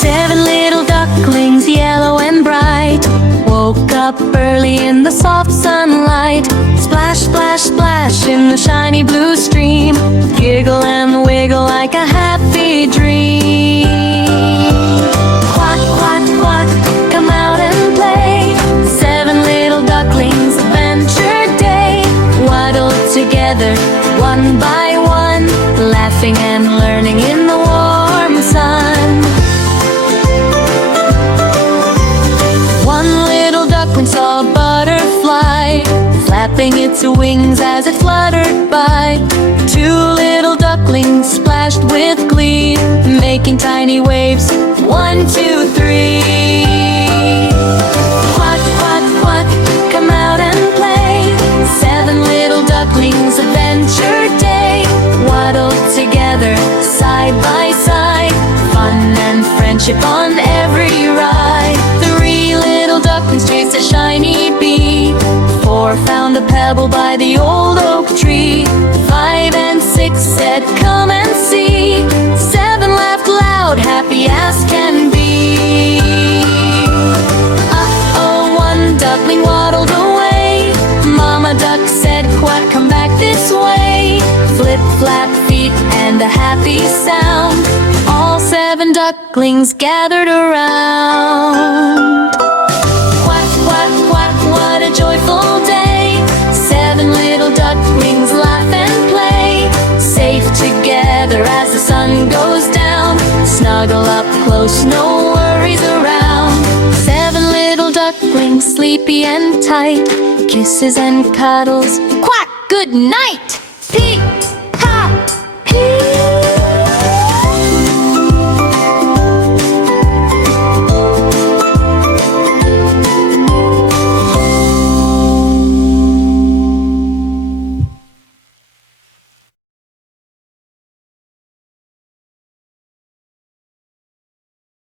Seven little ducklings, yellow and bright, woke up early in the soft sunlight. Splash, splash, splash in the shiny blue stream, giggle and wiggle like a happy dream. Quack, quack, quack, come out and play. Seven little ducklings, adventure day. Waddle together, one by one, laughing and learning in the warm sun. One little duckling saw a butterfly, flapping its wings as it fluttered by. Two little ducklings splashed with glee, making tiny waves, 1, 2, 3. Quack, quack, quack, come out and play. Seven little ducklings, adventure day. Waddle together, side by side, fun and friendship on every ride. Three little ducklings chased a shiny bee. Four found a pebble by the old oak tree. 5 and 6 said, come and see. 7 laughed loud, happy as can be. Uh-oh, one duckling waddled away. Mama duck said, quack, come back this way. Flip, flap feet and a happy sound, all 7 ducklings gathered around. Quack, quack, quack, what a joyful day. 7 little ducklings laugh and play, safe together as the sun goes down. Snuggle up close, no worries around. 7 little ducklings, sleepy and tight, kisses and cuddles. Quack, good night. Peep.